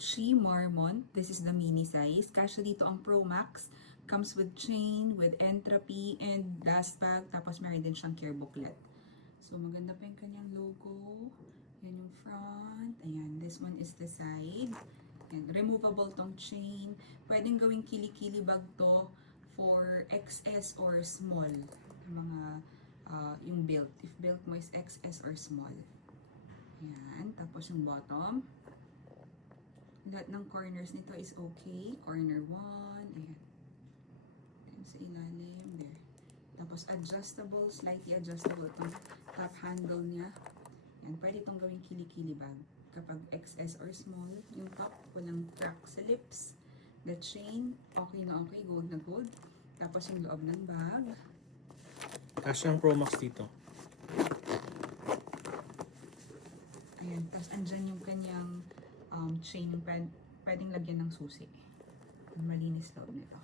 Gucci Marmont. This is the mini size. Kasya dito ang Pro Max. Comes with chain, with entropy, and dust bag. Tapos meron din siyang care booklet. So maganda pa yung kanyang logo. Yan yung front. Ayan, this one is the side. Ayan, removable tong chain. Pwedeng gawing kili-kili bag to for XS or small. Yung mga, yung belt. If belt mo is XS or small. Ayan, tapos yung bottom. Lahat ng corners nito is okay. Corner 1, ayan. Ayan sa ilalim, there. Tapos adjustable, slightly adjustable itong top handle niya. Ayan, pwede itong gawing kili-kili bag. Kapag XS or small, yung top, walang crack sa lips. The chain, okay na okay, gold na gold. Tapos yung loob ng bag. Kasya ang Pro Max dito. Ayan, tapos andyan yung kanyang chain, yung pwedeng lagyan ng susi. Malinis loob nito.